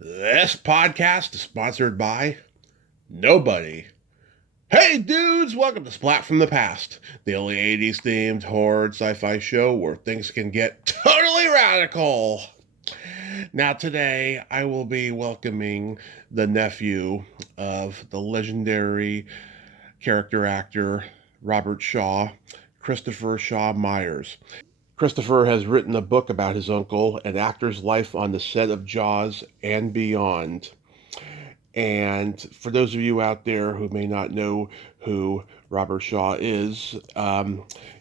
This podcast is sponsored by nobody. Hey dudes, welcome to Splat from the Past, the only 80s themed horror sci-fi show where things can get totally radical. Now today I will be welcoming the nephew of the legendary character actor Robert Shaw, Christopher Shaw Myers. Christopher has written a book about his uncle, an actor's life on the set of Jaws and beyond. And for those of you out there who may not know who Robert Shaw is,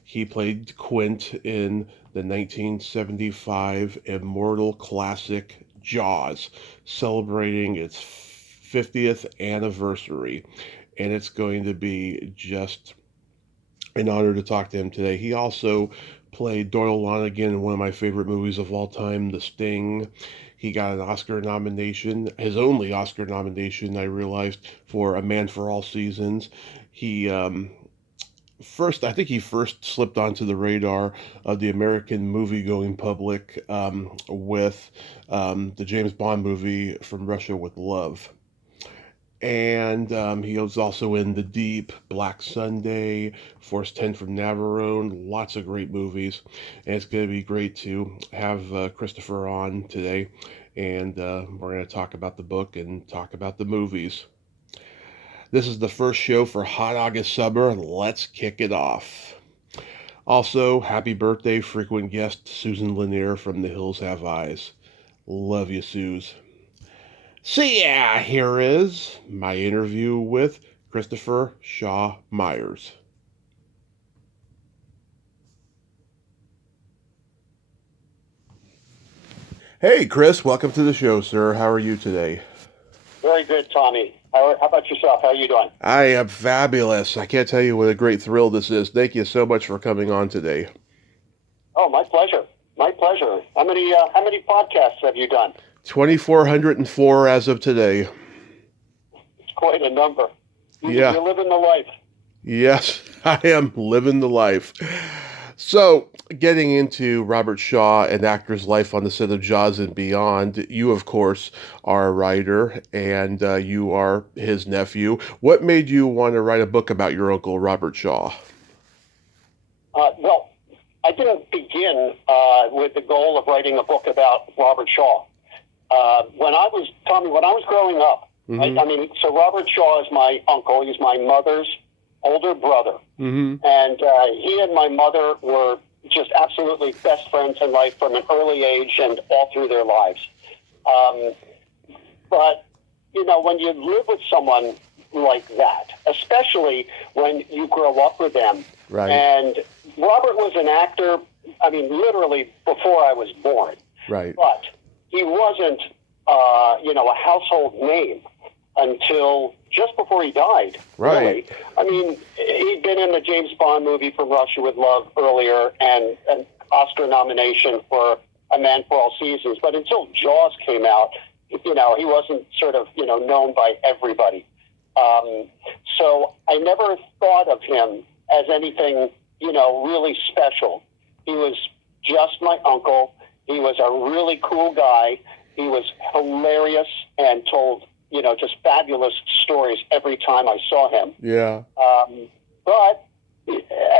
he played Quint in the 1975 immortal classic Jaws, celebrating its 50th anniversary. And it's going to be just an honor to talk to him today. He also played Doyle Lonnegan in one of my favorite movies of all time, The Sting. He got an Oscar nomination, his only Oscar nomination, I realized, for A Man for All Seasons. He I think he first slipped onto the radar of the American movie-going public with the James Bond movie From Russia with Love. And he was also in The Deep, Black Sunday, Force 10 from Navarone, lots of great movies. And it's going to be great to have Christopher on today. And we're going to talk about the book and talk about the movies. This is the first show for Hot August Summer. Let's kick it off. Also, happy birthday, frequent guest Susan Lanier from The Hills Have Eyes. Love you, Suze. So yeah, here is my interview with Christopher Shaw Myers. Hey, Chris, welcome to the show, sir. How are you today? Very good, Tommy. How about yourself? How are you doing? I am fabulous. I can't tell you what a great thrill this is. Thank you so much for coming on today. Oh, my pleasure. My pleasure. How many podcasts have you done? 2,404 as of today. It's quite a number. Yeah. You're living the life. Yes, I am living the life. So, getting into Robert Shaw, an actor's life on the set of Jaws and beyond, you, of course, are a writer and you are his nephew. What made you want to write a book about your uncle, Robert Shaw? Well, I didn't begin with the goal of writing a book about Robert Shaw. Tommy, when I was growing up, Mm-hmm. so Robert Shaw is my uncle. He's my mother's older brother. Mm-hmm. And he and my mother were just absolutely best friends in life from an early age and all through their lives. But, when you live with someone like that, especially when you grow up with them, Right. and Robert was an actor, literally before I was born. Right. But he wasn't, a household name until just before he died. Right. Really. He'd been in the James Bond movie From Russia with Love earlier and an Oscar nomination for A Man for All Seasons. But until Jaws came out, he wasn't sort of, known by everybody. So I never thought of him as anything, really special. He was just my uncle. He was a really cool guy. He was hilarious and told, just fabulous stories every time I saw him. Yeah. But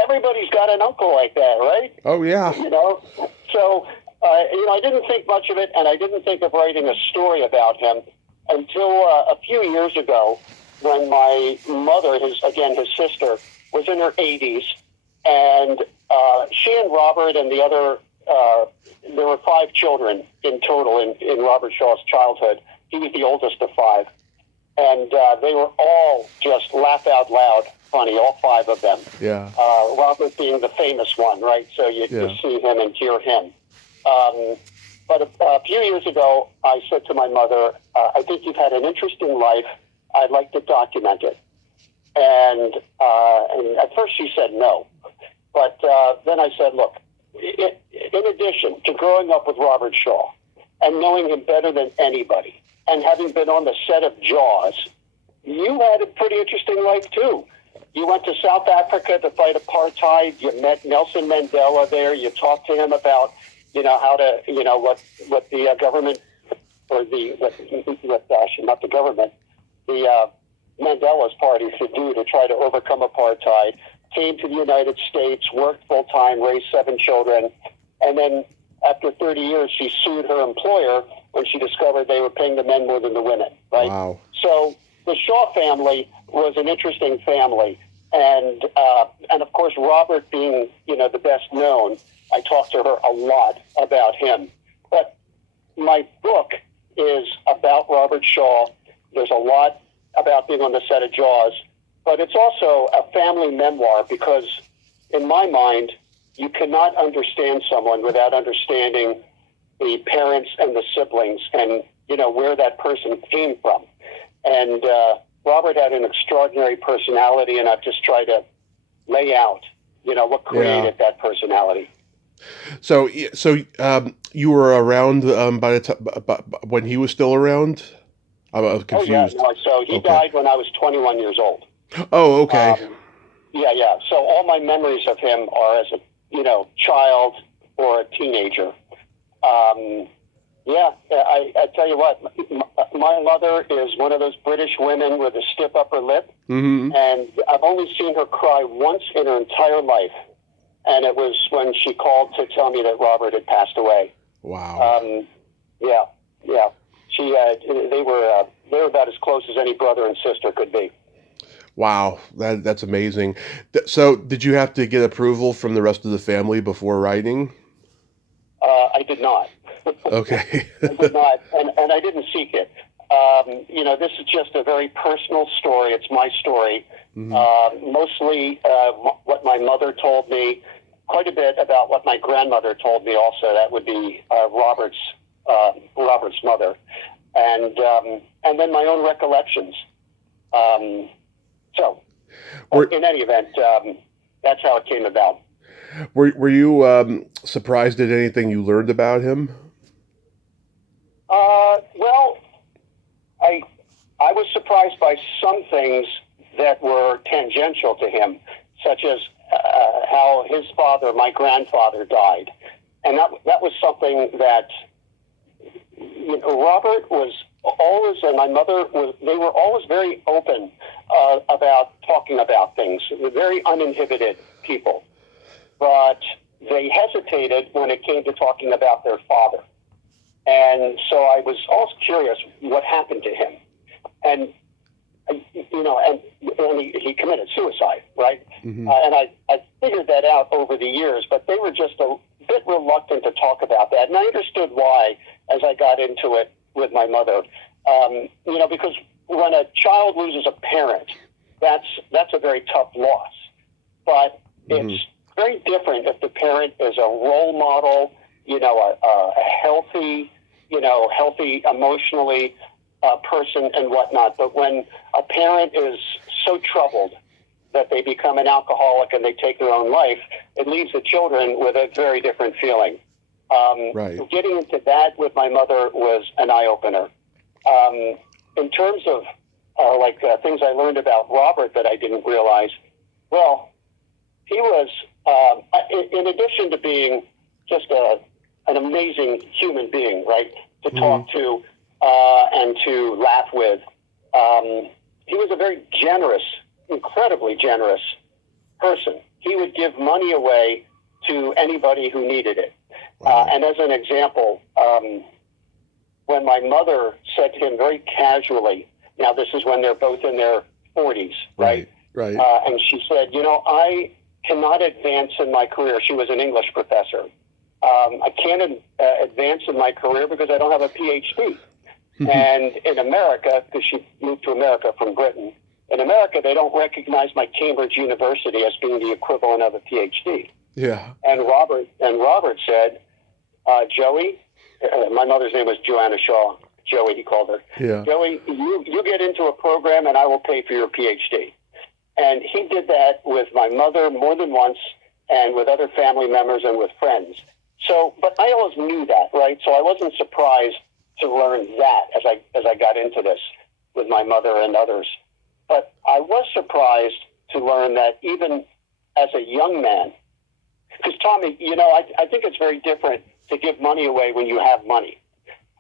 everybody's got an uncle like that, right? Oh, yeah. So, I didn't think much of it, and I didn't think of writing a story about him until a few years ago when my mother, his sister, was in her 80s, and she and Robert and the other, there were 5 children in total in Robert Shaw's childhood. He was the oldest of 5. And they were all just laugh out loud funny, all 5 of them. Yeah. Robert being the famous one, right? So you see him and hear him. But a few years ago, I said to my mother, I think you've had an interesting life. I'd like to document it. And at first she said no. But then I said, look, in addition to growing up with Robert Shaw and knowing him better than anybody and having been on the set of Jaws, you had a pretty interesting life too. You went to South Africa to fight apartheid. You met Nelson Mandela there. You talked to him about, how to, what the government or not the government, the Mandela's party should do to try to overcome apartheid. Came to the United States, worked full time, raised 7 children, and then after 30 years, she sued her employer when she discovered they were paying the men more than the women. Right. Wow. So the Shaw family was an interesting family, and of course Robert being the best known, I talked to her a lot about him. But my book is about Robert Shaw. There's a lot about being on the set of Jaws, but it's also a family memoir because, in my mind, you cannot understand someone without understanding the parents and the siblings and, where that person came from. And Robert had an extraordinary personality, and I've just tried to lay out, what created that personality. So you were around by the time when he was still around? I was confused. Oh, yeah. No, so he died when I was 21 years old. Oh, okay. Yeah. So all my memories of him are as a child or a teenager. I tell you what, my mother is one of those British women with a stiff upper lip, Mm-hmm. and I've only seen her cry once in her entire life, and it was when she called to tell me that Robert had passed away. Wow. Yeah. They were about as close as any brother and sister could be. Wow, that's amazing. So, did you have to get approval from the rest of the family before writing? I did not. Okay. I did not, and I didn't seek it. This is just a very personal story. It's my story. Mm-hmm. Mostly what my mother told me, quite a bit about what my grandmother told me also. That would be Robert's mother. And then my own recollections. In any event, that's how it came about. Were you surprised at anything you learned about him? Well, I was surprised by some things that were tangential to him, such as how his father, my grandfather, died, and that was something that Robert was always, and my mother was. They were always very open about talking about things. They were very uninhibited people, but they hesitated when it came to talking about their father. And so I was always curious what happened to him. And, and he committed suicide, right? Mm-hmm. And I figured that out over the years, but they were just a bit reluctant to talk about that. And I understood why as I got into it with my mother. Because when a child loses a parent, that's a very tough loss. But mm-hmm. It's very different if the parent is a role model, a healthy, healthy emotionally person and whatnot. But when a parent is so troubled that they become an alcoholic and they take their own life, it leaves the children with a very different feeling. Right. Getting into that with my mother was an eye-opener. In terms of things I learned about Robert that I didn't realize, well, he was, in addition to being just an amazing human being, right, to mm-hmm. talk to and to laugh with, he was a very generous, incredibly generous person. He would give money away to anybody who needed it. Wow. And as an example, when my mother said to him very casually, now this is when they're both in their 40s, right? Right. And she said, I cannot advance in my career. She was an English professor. I can't advance in my career because I don't have a PhD. And in America, because she moved to America from Britain, in America, they don't recognize my Cambridge University as being the equivalent of a PhD. Yeah. And Robert said, Joey, my mother's name was Joanna Shaw. Joey, he called her. Yeah. Joey, you get into a program and I will pay for your PhD. And he did that with my mother more than once and with other family members and with friends. So, but I always knew that, right? So I wasn't surprised to learn that as I got into this with my mother and others. But I was surprised to learn that even as a young man, because Tommy, I think it's very different to give money away when you have money.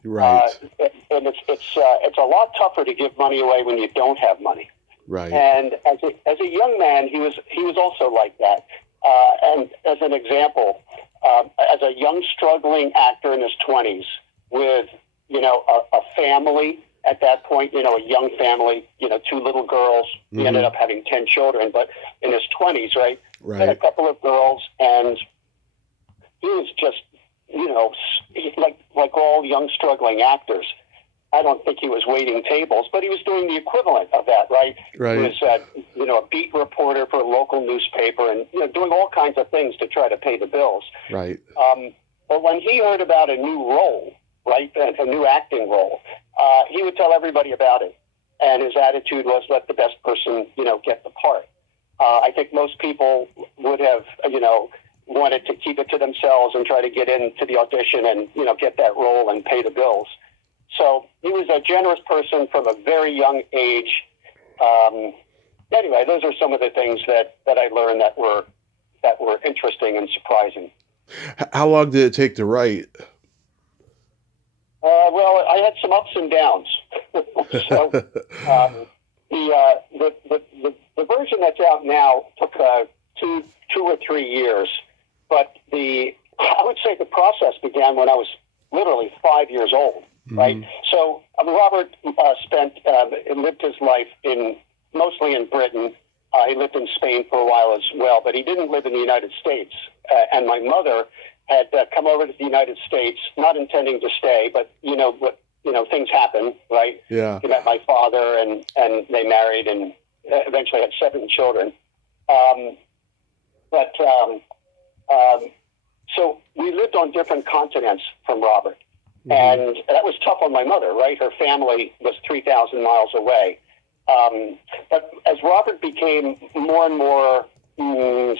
Right. And it's a lot tougher to give money away when you don't have money. Right. And as a young man, he was also like that. And as an example, as a young struggling actor in his 20s with a family at that point, a young family, 2 little girls. He ended up having 10 children, but in his 20s, right? Had a couple of girls, and he was just, like all young struggling actors. I don't think he was waiting tables, but he was doing the equivalent of that, right? Right. He was, a beat reporter for a local newspaper, and doing all kinds of things to try to pay the bills. Right. But when he heard about a new role, right, a new acting role, he would tell everybody about it, and his attitude was, let the best person, get the part. I think most people would have, wanted to keep it to themselves and try to get into the audition and, get that role and pay the bills. So he was a generous person from a very young age. Anyway, those are some of the things that I learned that were interesting and surprising. How long did it take to write? Well, I had some ups and downs. So the version that's out now took 2 or 3 years, but I would say the process began when I was literally 5 years old. Right. So Robert lived his life mostly in Britain. He lived in Spain for a while as well, but he didn't live in the United States. And my mother had come over to the United States, not intending to stay, but things happen, right? Yeah. She met my father, and they married, and eventually had 7 children. So we lived on different continents from Robert. And that was tough on my mother, right? Her family was 3,000 miles away. But as Robert became more and more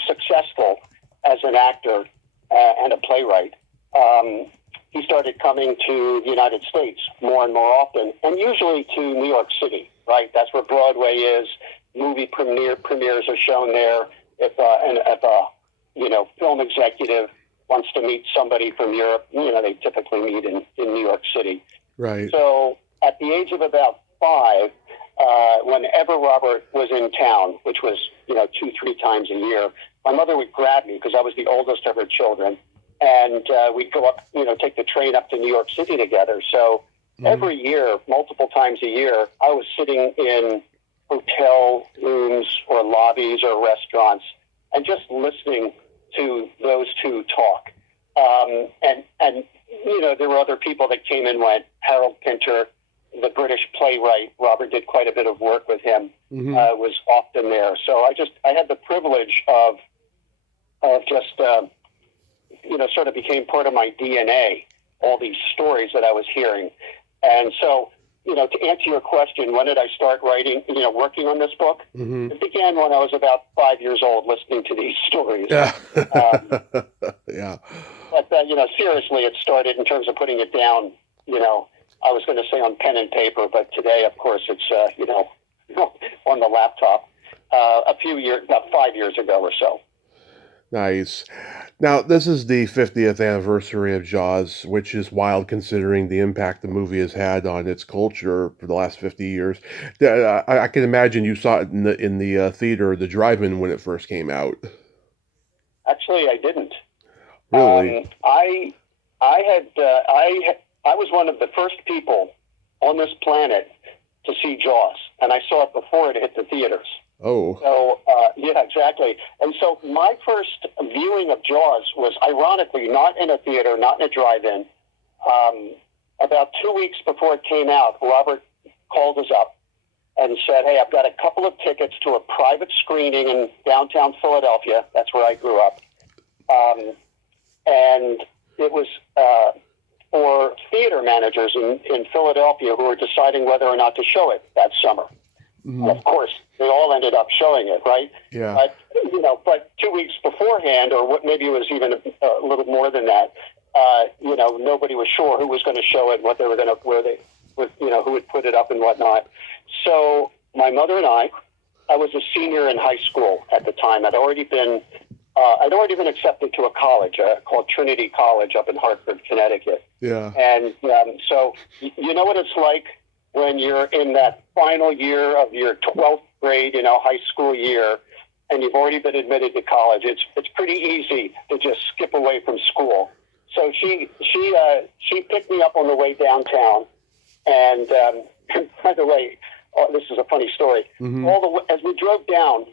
successful as an actor and a playwright, he started coming to the United States more and more often, and usually to New York City, right? That's where Broadway is. Movie premieres are shown there. If a film executive wants to meet somebody from Europe, they typically meet in New York City. Right. So at the age of about 5, whenever Robert was in town, which was, 2-3 times a year, my mother would grab me because I was the oldest of her children. And we'd go up, take the train up to New York City together. So every year, multiple times a year, I was sitting in hotel rooms or lobbies or restaurants and just listening to those two talk. And there were other people that came and went. Harold Pinter, the British playwright, Robert did quite a bit of work with him, was often there. So I had the privilege of just, sort of became part of my DNA, all these stories that I was hearing. And so, to answer your question, when did I start writing, working on this book? It began when I was about 5 years old, listening to these stories. Yeah. Yeah. But, seriously, it started in terms of putting it down, I was going to say on pen and paper, but today, of course, it's, on the laptop, about 5 years ago or so. Nice. Now, this is the 50th anniversary of Jaws, which is wild considering the impact the movie has had on its culture for the last 50 years. I can imagine you saw it in the theater, the drive-in, when it first came out. Actually, I didn't. Really? I was one of the first people on this planet to see Jaws, and I saw it before it hit the theaters. Oh. So, yeah, exactly. And so my first viewing of Jaws was, ironically, not in a theater, not in a drive-in. About 2 weeks before it came out, Robert called us up and said, hey, I've got a couple of tickets to a private screening in downtown Philadelphia. That's where I grew up. And it was for theater managers in Philadelphia who were deciding whether or not to show it that summer. Of course, they all ended up showing it, right? Yeah. But 2 weeks beforehand, or what, maybe it was even a little more than that, nobody was sure who was going to show it, what they were going to, who would put it up and whatnot. So my mother and I was a senior in high school at the time. I'd already been accepted to a college called Trinity College up in Hartford, Connecticut. Yeah. And so you know what it's like when you're in that final year of your 12th grade, high school year, and you've already been admitted to college. It's pretty easy to just skip away from school. So she picked me up on the way downtown, and by the way, this is a funny story. Mm-hmm. As we drove down,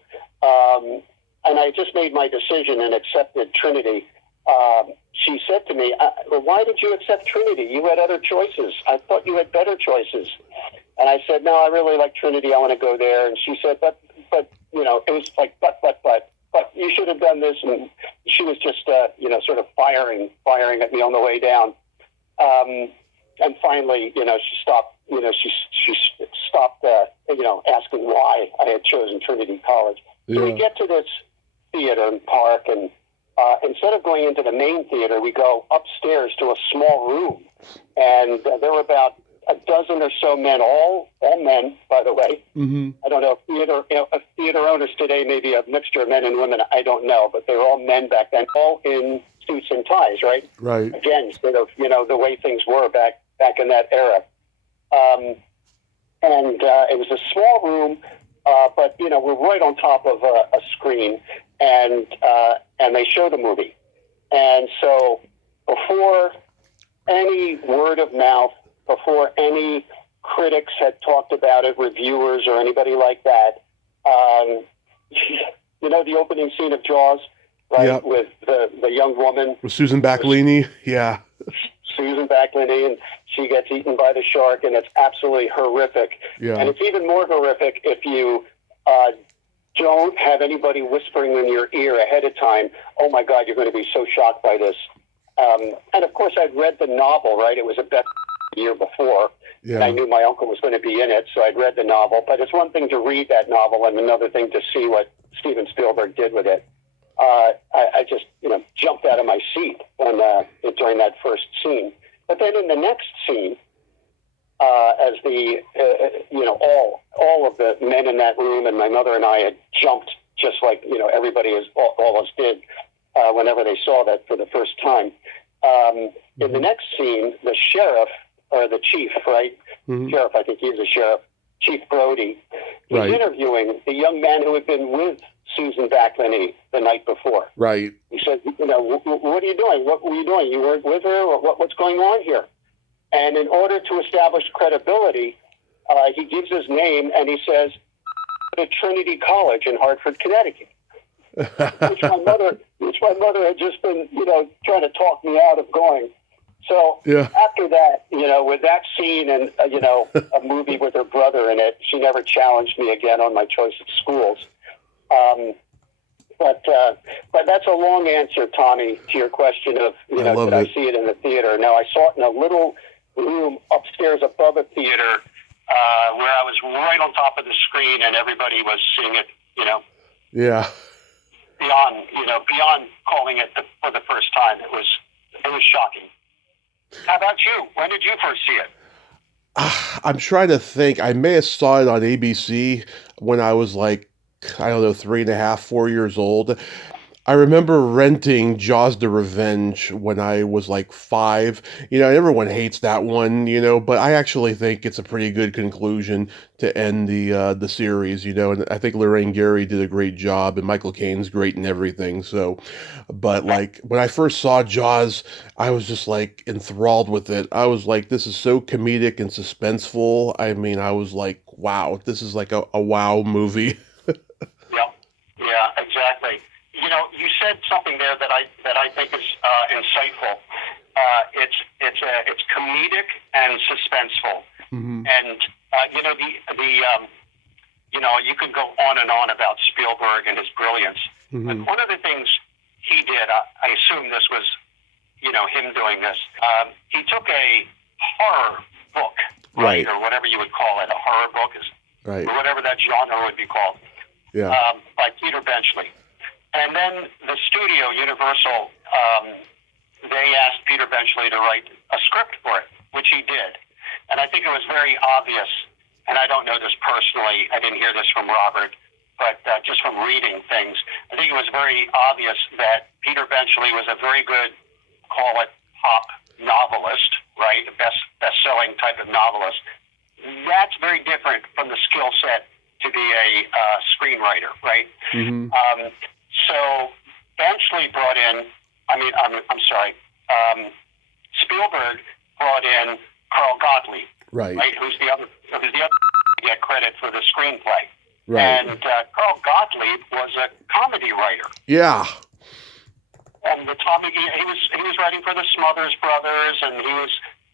and I just made my decision and accepted Trinity. She said to me, well, why did you accept Trinity? You had other choices. I thought you had better choices. And I said, no, I really like Trinity. I want to go there. And she said, but it was like, but you should have done this. And she was just, sort of firing at me on the way down. And finally, she stopped, she stopped, asking why I had chosen Trinity College. Yeah. So we get to this theater and park, and instead of going into the main theater, we go upstairs to a small room, and there were about a dozen or so men, all men, by the way. Mm-hmm. I don't know if theater owners today may be a mixture of men and women. I don't know, but they were all men back then, all in suits and ties, right? Right. Again, sort of the way things were back in that era. And it was a small room, but we're right on top of a screen, and they show the movie. And so before any word of mouth, before any critics had talked about it, reviewers or anybody like that, the opening scene of Jaws, right? Yep. With the young woman. With Susan Backlini, yeah. Susan Backlini, and she gets eaten by the shark, and it's absolutely horrific. Yeah. And it's even more horrific if you don't have anybody whispering in your ear ahead of time, oh my God, you're going to be so shocked by this. And of course, I'd read the novel, right? It was a best year before, yeah. And I knew my uncle was going to be in it, so I'd read the novel. But it's one thing to read that novel and another thing to see what Steven Spielberg did with it. I just, jumped out of my seat during that first scene. But then in the next scene, as the, all of the men in that room, and my mother and I had jumped just like, everybody all of us did whenever they saw that for the first time. In the next scene, the sheriff, or the chief, right? Mm-hmm. Sheriff, I think he's a sheriff, Chief Brody, he's right. Interviewing the young man who had been with Susan Backlini the night before. Right. He said, what are you doing? What were you doing? You weren't with her? What's going on here? And in order to establish credibility, he gives his name and he says, at Trinity College in Hartford, Connecticut. which my mother had just been, trying to talk me out of going. So yeah. After that, with that scene and, a movie with her brother in it, she never challenged me again on my choice of schools. But that's a long answer, Tommy, to your question of, did I see it in the theater? No, I saw it in a little room upstairs above a theater where I was right on top of the screen and everybody was seeing it, Yeah. Beyond calling it for the first time. It was shocking. How about you? When did you first see it? I'm trying to think. I may have saw it on ABC when I was like, 3.5, 4 years old. I remember renting Jaws the Revenge when I was like 5. Everyone hates that one, but I actually think it's a pretty good conclusion to end the series, and I think Lorraine Gary did a great job, and Michael Caine's great and everything. So, but like when I first saw Jaws, I was just like enthralled with it. I was like, this is so comedic and suspenseful. I mean, I was like, wow, this is like a wow movie. Yeah, exactly. You said something there that I think is insightful. It's comedic and suspenseful, mm-hmm. and you could go on and on about Spielberg and his brilliance. Mm-hmm. But one of the things he did, I assume this was, him doing this. He took a horror book, right, or whatever you would call it, a horror book, right, or whatever that genre would be called. Yeah. By Peter Benchley. And then the studio, Universal, they asked Peter Benchley to write a script for it, which he did. And I think it was very obvious, and I don't know this personally, I didn't hear this from Robert, but just from reading things, I think it was very obvious that Peter Benchley was a very good, call it pop novelist, right? A best-selling type of novelist. That's very different from the skill set to be a screenwriter, right? Mm-hmm. So Benchley brought in, Spielberg brought in Carl Gottlieb, Right. Who's the other to get credit for the screenplay. Right. And Carl Gottlieb was a comedy writer. Yeah. And he was writing for the Smothers Brothers, and he was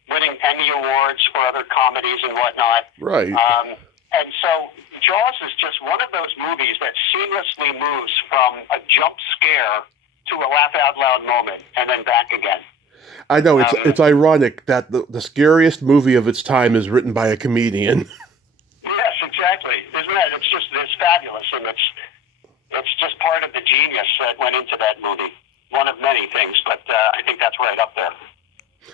winning Emmy Awards for other comedies and whatnot. Right. And so Jaws is just one of those movies that seamlessly moves from a jump scare to a laugh out loud moment, and then back again. I know it's ironic that the scariest movie of its time is written by a comedian. Yes, exactly. Isn't it? It's fabulous, and it's just part of the genius that went into that movie. One of many things, but I think that's right up there.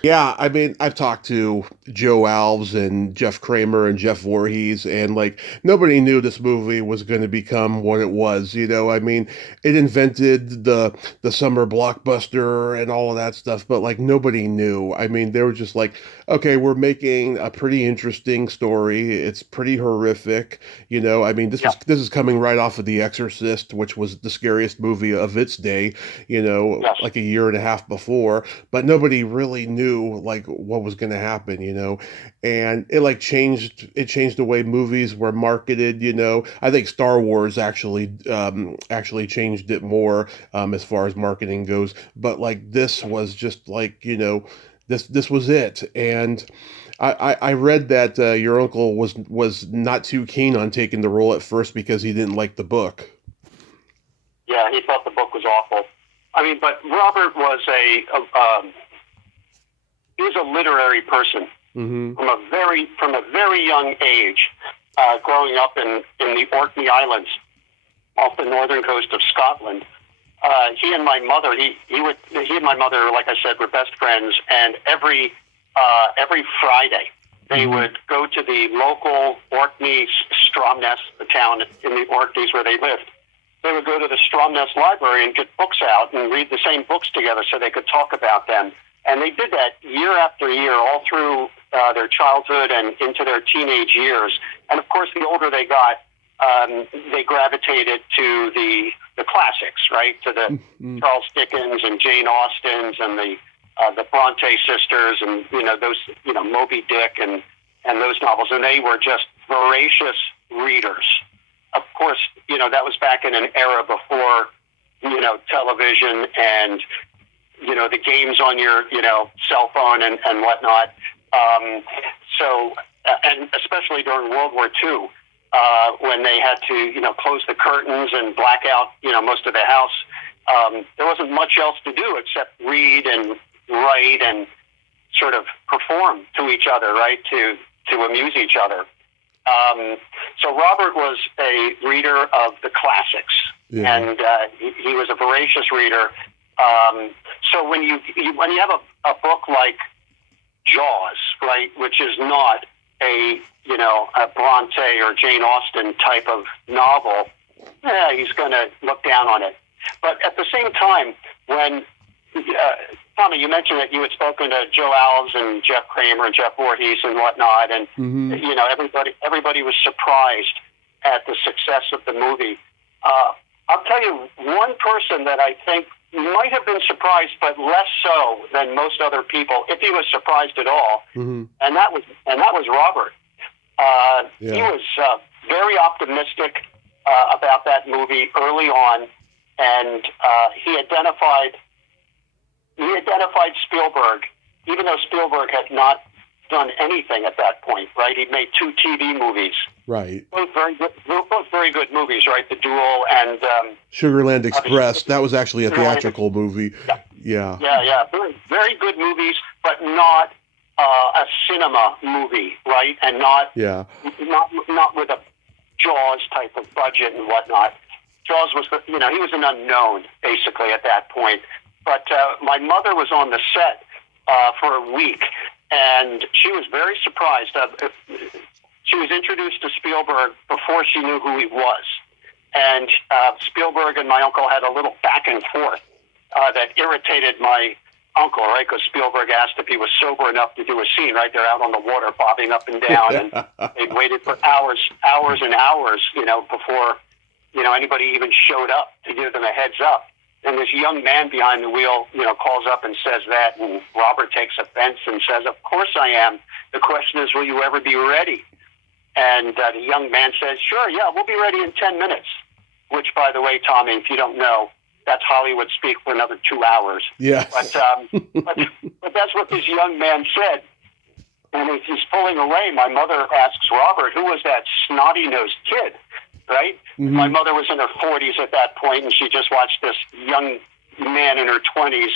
Yeah, I mean, I've talked to Joe Alves and Jeff Kramer and Jeff Voorhees, and like nobody knew this movie was going to become what it was. I mean, it invented the summer blockbuster and all of that stuff, but like nobody knew. I mean, they were just like, okay, we're making a pretty interesting story. It's pretty horrific. I mean, this is coming right off of The Exorcist, which was the scariest movie of its day. Like a year and a half before, but nobody really knew like what was going to happen, and it like changed the way movies were marketed. I think Star Wars actually changed it more as far as marketing goes, but like this was just like this was it. And I read that your uncle was not too keen on taking the role at first because he didn't like the book. Yeah, he thought the book was awful. I mean, but Robert was he was a literary person. Mm-hmm. from a very young age, growing up in the Orkney Islands off the northern coast of Scotland. He and my mother, like I said, were best friends, and every Friday they would go to the local Orkney Stromness, the town in the Orkneys where they lived. They would go to the Stromness library and get books out and read the same books together so they could talk about them. And they did that year after year, all through their childhood and into their teenage years. And of course, the older they got, they gravitated to the classics, right? To the Charles Dickens and Jane Austens and the Bronte sisters and those Moby Dick and those novels. And they were just voracious readers. Of course, that was back in an era before television and the games on your cell phone and whatnot. And especially during World War II, when they had to close the curtains and black out most of the house, there wasn't much else to do except read and write and sort of perform to each other, right, to amuse each other. So Robert was a reader of the classics, and he was a voracious reader. So when you have a book like Jaws, right, which is not a Bronte or Jane Austen type of novel, he's going to look down on it. But at the same time, when Tommy, you mentioned that you had spoken to Joe Alves and Jeff Kramer and Jeff Voorhees and whatnot, and everybody was surprised at the success of the movie. I'll tell you one person that I think might have been surprised, but less so than most other people, if he was surprised at all, and that was Robert. He was very optimistic about that movie early on, and he identified Spielberg, even though Spielberg had not done anything at that point, right? He'd made 2 TV movies. Right. Both very good movies, right? The Duel and Sugarland Express. That was actually a theatrical movie. Yeah. Very, very good movies, but not a cinema movie, right? And not with a Jaws type of budget and whatnot. Jaws was he was an unknown basically at that point. But my mother was on the set for a week, and she was very surprised. She was introduced to Spielberg before she knew who he was. And Spielberg and my uncle had a little back and forth that irritated my uncle, right? Because Spielberg asked if he was sober enough to do a scene, right? They're out on the water bobbing up and down, and they waited for hours and hours, before, anybody even showed up to give them a heads up. And this young man behind the wheel, calls up and says that, and Robert takes offense and says, "Of course I am. The question is, will you ever be ready?" And the young man says, "Sure, yeah, we'll be ready in 10 minutes." Which, by the way, Tommy, if you don't know, that's Hollywood speak for another 2 hours. Yeah. But that's what this young man said. And as he's pulling away, my mother asks Robert, "Who was that snotty-nosed kid?" Right? Mm-hmm. My mother was in her 40s at that point, and she just watched this young man in her 20s.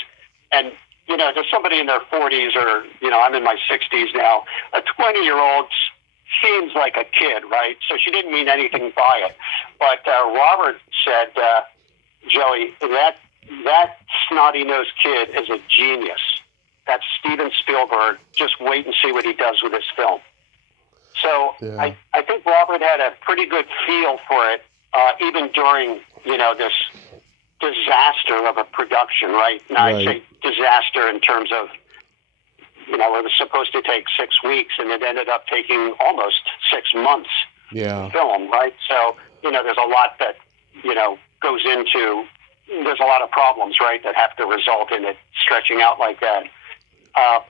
And, there's somebody in their 40s, or, I'm in my 60s now, a 20-year-old seems like a kid, right? So she didn't mean anything by it. But Robert said, "Joey, that snotty-nosed kid is a genius. That's Steven Spielberg. Just wait and see what he does with this film." So yeah. I think Robert had a pretty good feel for it, even during, this disaster of a production, right? Now, right. I say disaster in terms of, it was supposed to take 6 weeks, and it ended up taking almost 6 months to film, right? So, there's a lot that, goes into, there's a lot of problems, right, that have to result in it stretching out like that.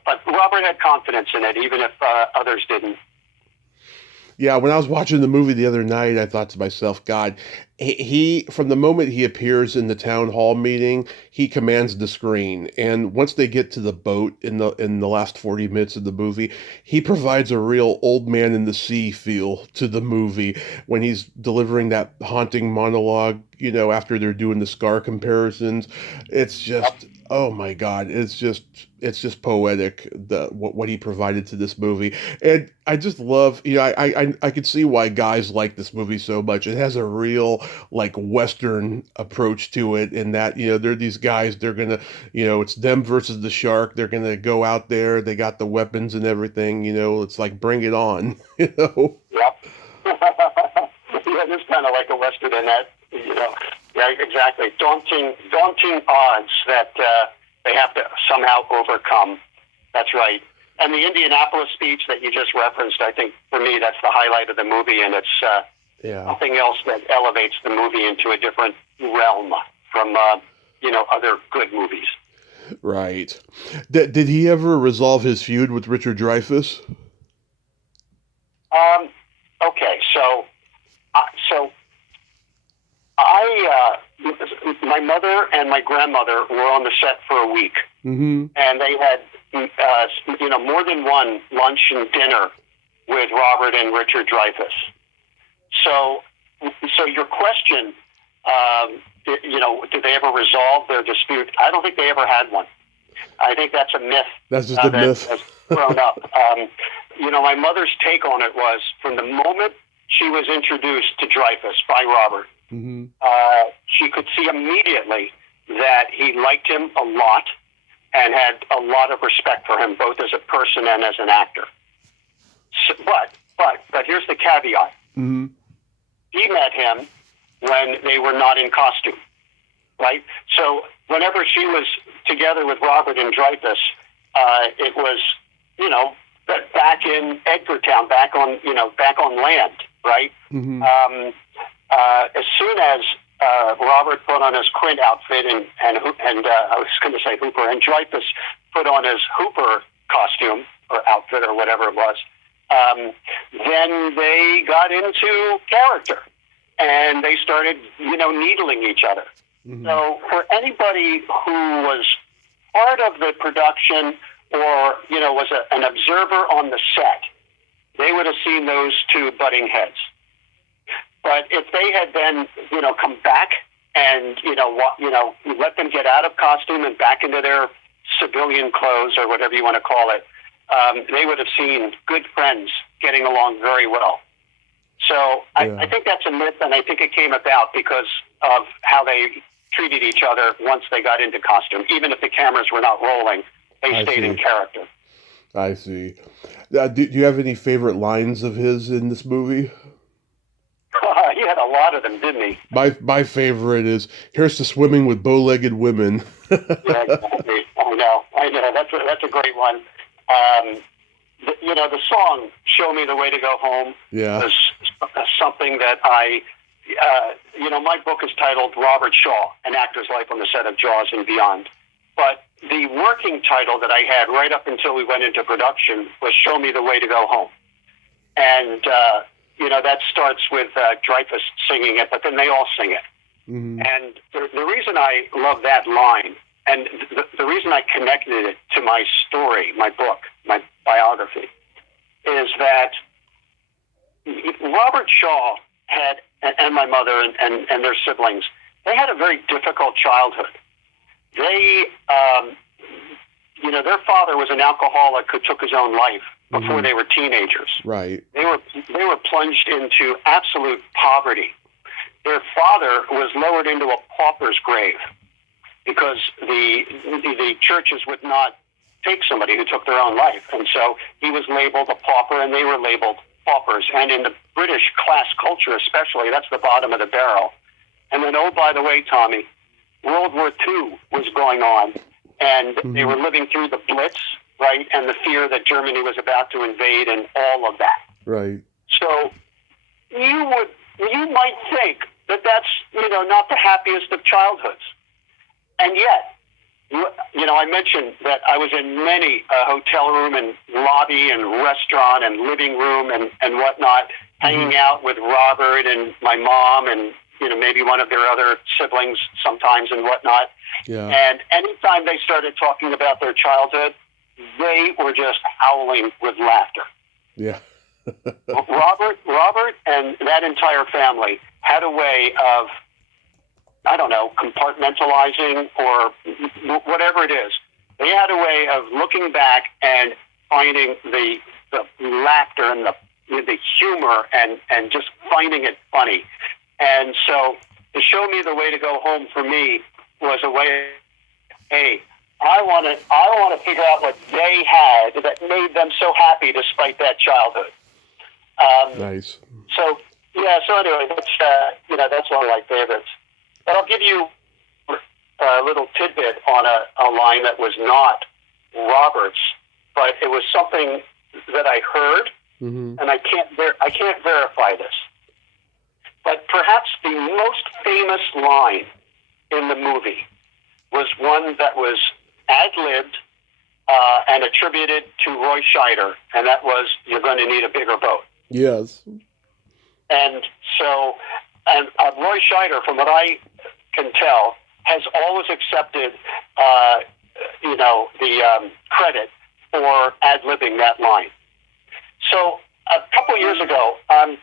But Robert had confidence in it, even if others didn't. Yeah, when I was watching the movie the other night, I thought to myself, God, he from the moment he appears in the town hall meeting, he commands the screen. And once they get to the boat in the last 40 minutes of the movie, he provides a real old man in the sea feel to the movie when he's delivering that haunting monologue, after they're doing the Scar comparisons. It's just, oh my God, it's just poetic, what he provided to this movie. And I just love, I could see why guys like this movie so much. It has a real like Western approach to it, in that, they're these guys, they're gonna, it's them versus the shark. They're gonna go out there, they got the weapons and everything, it's like, bring it on. Yep. Yeah, it's kind of like a Western in that, yeah, exactly. Daunting odds that they have to somehow overcome. That's right. And the Indianapolis speech that you just referenced, I think for me, that's the highlight of the movie, and it's nothing else that elevates the movie into a different realm from, other good movies. Right. Did he ever resolve his feud with Richard Dreyfuss? Okay, so my mother and my grandmother were on the set for a week, mm-hmm. and they had, more than one lunch and dinner with Robert and Richard Dreyfuss. So your question, did they ever resolve their dispute? I don't think they ever had one. I think that's a myth. That's just a myth. That's grown up. My mother's take on it was, from the moment she was introduced to Dreyfuss by Robert, mm-hmm. She could see immediately that he liked him a lot and had a lot of respect for him, both as a person and as an actor. So, but here's the caveat. Mm-hmm. He met him when they were not in costume, right? So whenever she was together with Robert and Dreyfuss, it was, back in Edgartown, back on land, right? Mm-hmm. As soon as Robert put on his Quint outfit and I was going to say Hooper, and Dreyfuss put on his Hooper costume or outfit or whatever it was, then they got into character and they started, needling each other. Mm-hmm. So for anybody who was part of the production or, was an observer on the set, they would have seen those two butting heads. But if they had then, come back and, let them get out of costume and back into their civilian clothes or whatever you want to call it, they would have seen good friends getting along very well. So I think that's a myth, and I think it came about because of how they treated each other once they got into costume. Even if the cameras were not rolling, they stayed in character. I see. Do you have any favorite lines of his in this movie? He had a lot of them, didn't he? My favorite is, "Here's to swimming with bow-legged women." Yeah, exactly. I know. That's a great one. The song "Show Me the Way to Go Home" was something that my book is titled Robert Shaw, An Actor's Life on the Set of Jaws and Beyond. But the working title that I had right up until we went into production was "Show Me the Way to Go Home." And, that starts with Dreyfuss singing it, but then they all sing it. Mm-hmm. And the reason I love that line, and the reason I connected it to my story, my book, my biography, is that Robert Shaw had, and my mother and their siblings, they had a very difficult childhood. They, their father was an alcoholic who took his own life before they were teenagers. Right. They were plunged into absolute poverty. Their father was lowered into a pauper's grave because the churches would not take somebody who took their own life. And so he was labeled a pauper, and they were labeled paupers. And in the British class culture especially, that's the bottom of the barrel. And then, oh, by the way, Tommy, World War II was going on, and they were living through the Blitz, right, and the fear that Germany was about to invade and all of that. Right. So you might think that that's, not the happiest of childhoods. And yet, I mentioned that I was in many hotel room and lobby and restaurant and living room and whatnot, hanging out with Robert and my mom and, maybe one of their other siblings sometimes and whatnot. Yeah. And anytime they started talking about their childhood, they were just howling with laughter. Yeah. Robert and that entire family had a way of, compartmentalizing or whatever it is. They had a way of looking back and finding the laughter and the humor and just finding it funny. And so to show me the way to go home for me was a way, hey, I want to figure out what they had that made them so happy despite that childhood. Nice. So anyway, that's one of my favorites. But I'll give you a little tidbit on a line that was not Robert's, but it was something that I heard, and I can't verify this. But perhaps the most famous line in the movie was one that was ad-libbed and attributed to Roy Scheider, and that was, "You're going to need a bigger boat." Yes. And so, Roy Scheider, from what I can tell, has always accepted, the credit for ad-libbing that line. So a couple years ago, I'm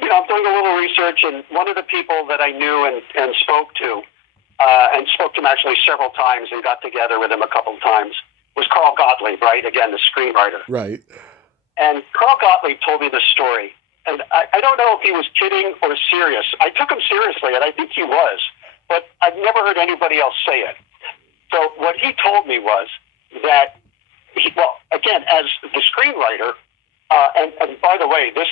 doing a little research, and one of the people that I knew and spoke to him actually several times and got together with him a couple of times, was Carl Gottlieb, right? Again, the screenwriter. Right. And Carl Gottlieb told me this story. And I don't know if he was kidding or serious. I took him seriously, and I think he was. But I've never heard anybody else say it. So what he told me was that, again, as the screenwriter, and by the way, this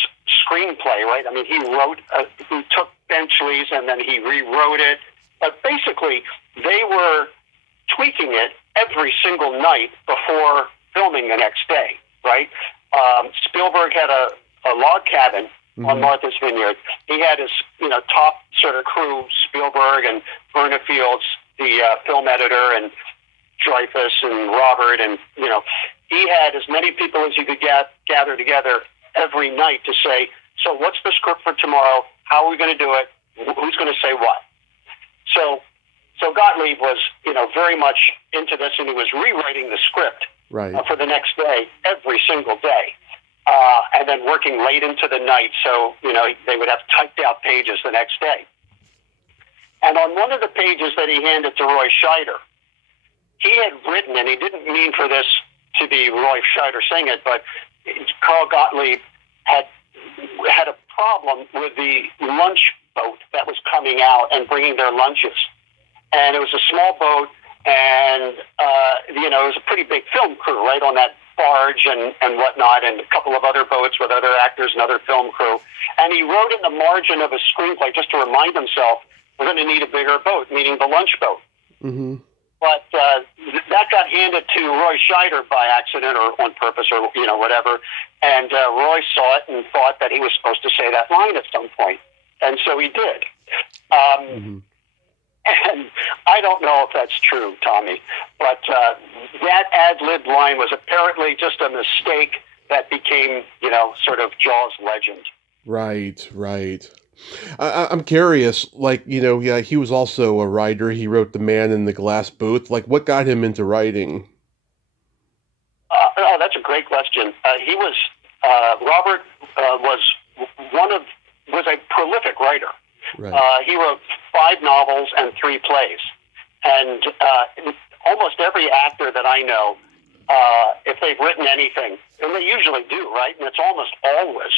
screenplay, right? I mean, he took Benchley's and then he rewrote it. But basically, they were tweaking it every single night before filming the next day, right? Spielberg had a log cabin on Martha's Vineyard. He had his, top sort of crew, Spielberg and Bernafield's, the film editor, and Dreyfuss and Robert, and, he had as many people as he could gather together every night to say, so what's the script for tomorrow? How are we going to do it? Who's going to say what? So Gottlieb was, very much into this, and he was rewriting the script for the next day, every single day. And then working late into the night, so, they would have typed out pages the next day. And on one of the pages that he handed to Roy Scheider, he had written, and he didn't mean for this to be Roy Scheider saying it, but Carl Gottlieb had a problem with the lunch boat that was coming out and bringing their lunches. And it was a small boat, and, it was a pretty big film crew, right, on that barge and whatnot, and a couple of other boats with other actors and other film crew. And he wrote in the margin of his screenplay, just to remind himself, we're going to need a bigger boat, meaning the lunch boat. Mm-hmm. But that got handed to Roy Scheider by accident or on purpose or whatever, and Roy saw it and thought that he was supposed to say that line at some point, and so he did. And I don't know if that's true, Tommy, but that ad-lib line was apparently just a mistake that became, sort of Jaws legend. Right. I'm curious, he was also a writer. He wrote The Man in the Glass Booth. Like, what got him into writing? That's a great question. Robert was a prolific writer. Right. He wrote 5 novels and 3 plays. And almost every actor that I know, if they've written anything, and they usually do, right? And it's almost always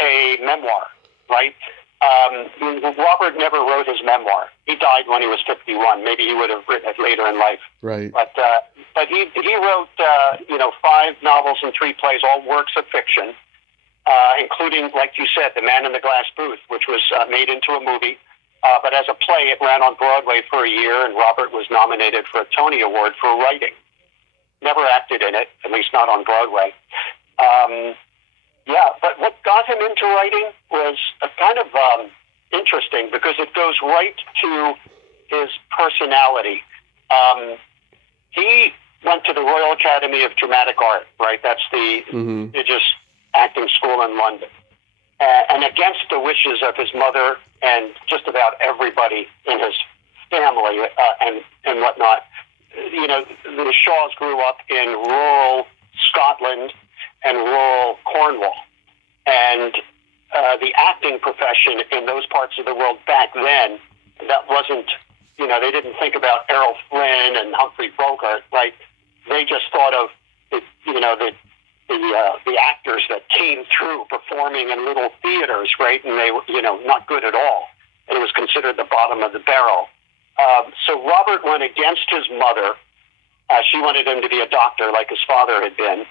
a memoir, right? Robert never wrote his memoir. He died when he was 51. Maybe he would have written it later in life. Right. But he wrote 5 novels and 3 plays, all works of fiction, including, like you said, The Man in the Glass Booth, which was made into a movie. But as a play, it ran on Broadway for a year, and Robert was nominated for a Tony Award for writing. Never acted in it, at least not on Broadway. But what got him into writing was kind of interesting because it goes right to his personality. He went to the Royal Academy of Dramatic Art, right? That's the prestigious acting school in London. And against the wishes of his mother and just about everybody in his family and whatnot, the Shaws grew up in rural Scotland and rural Cornwall. And the acting profession in those parts of the world back then, that wasn't, they didn't think about Errol Flynn and Humphrey Bogart, right? They just thought of, the actors that came through performing in little theaters, right? And they were, not good at all. And it was considered the bottom of the barrel. So Robert went against his mother. She wanted him to be a doctor like his father had been.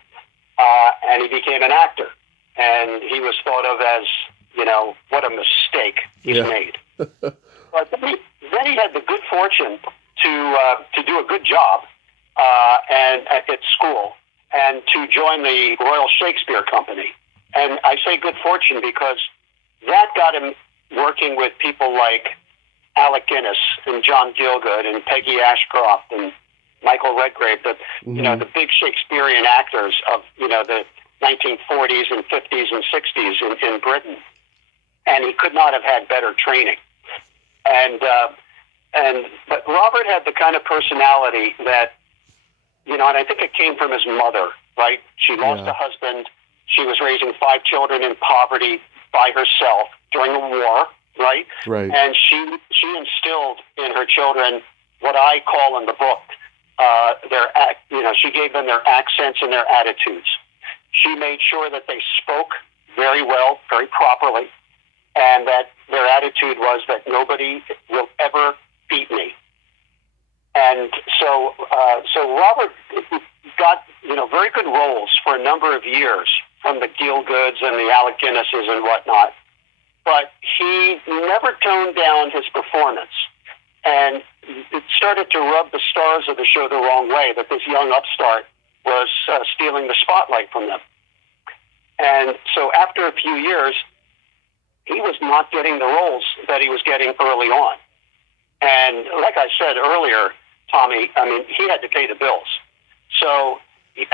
And he became an actor. And he was thought of as, what a mistake he's made. But then he had the good fortune to do a good job and at school and to join the Royal Shakespeare Company. And I say good fortune because that got him working with people like Alec Guinness and John Gielgud and Peggy Ashcroft and Michael Redgrave, the big Shakespearean actors of, the 1940s and 50s and 60s in Britain. And he could not have had better training. But Robert had the kind of personality that, and I think it came from his mother, right? She lost a husband. She was raising 5 children in poverty by herself during the war, right? Right. And she instilled in her children what I call in the book, she gave them their accents and their attitudes. She made sure that they spoke very well, very properly, and that their attitude was that nobody will ever beat me. And so Robert got, very good roles for a number of years from the Gielguds and the Alec Guinnesses and whatnot. But he never toned down his performance. And it started to rub the stars of the show the wrong way, that this young upstart was stealing the spotlight from them. And so after a few years, he was not getting the roles that he was getting early on. And like I said earlier, Tommy, he had to pay the bills. So, he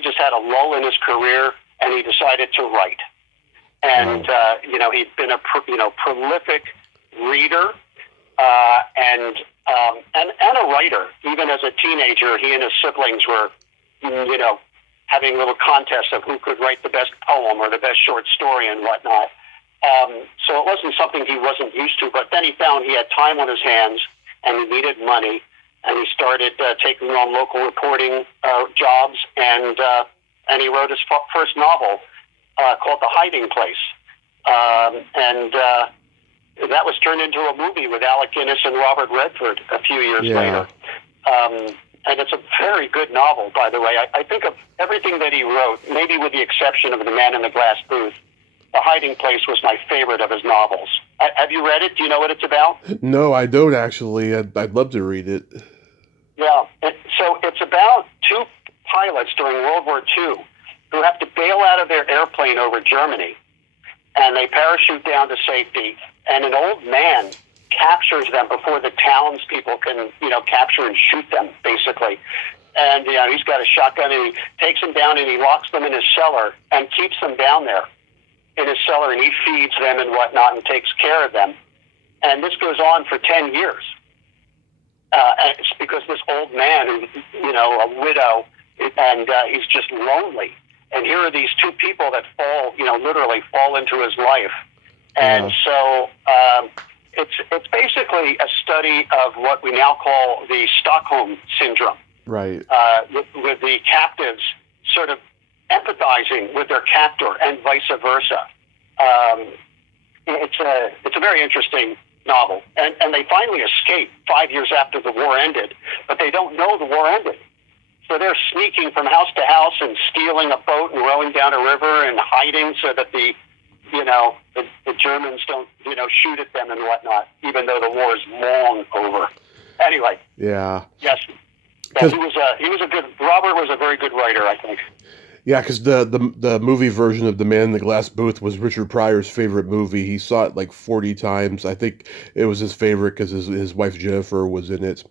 just had a lull in his career, and he decided to write. And, he'd been a prolific reader and a writer. Even as a teenager, he and his siblings were, having little contests of who could write the best poem or the best short story and whatnot. So it wasn't something he wasn't used to, but then he found he had time on his hands and he needed money, and he started taking on local reporting jobs, and he wrote his first novel called The Hiding Place. That was turned into a movie with Alec Guinness and Robert Redford a few years later. And it's a very good novel, by the way. I think of everything that he wrote, maybe with the exception of The Man in the Glass Booth, The Hiding Place was my favorite of his novels. Have you read it? Do you know what it's about? No, I don't actually. I'd love to read it. Yeah. So it's about two pilots during World War II who have to bail out of their airplane over Germany, and they parachute down to safety, and an old man captures them before the townspeople can, capture and shoot them, basically. And, he's got a shotgun, and he takes them down, and he locks them in his cellar and keeps them down there in his cellar, and he feeds them and whatnot and takes care of them. And this goes on for 10 years. And it's because this old man, a widow, and he's just lonely. And here are these two people that fall, literally fall into his life. And so it's basically a study of what we now call the Stockholm Syndrome. Right. With the captives sort of empathizing with their captor and vice versa. It's a very interesting novel. And they finally escape 5 years after the war ended, but they don't know the war ended. So they're sneaking from house to house and stealing a boat and rowing down a river and hiding so that the Germans don't, shoot at them and whatnot, even though the war is long over. Anyway. Yeah. Yes. He was a good, Robert was a very good writer, I think. Yeah, because the movie version of The Man in the Glass Booth was Richard Pryor's favorite movie. He saw it like 40 times. I think it was his favorite because his wife Jennifer was in it.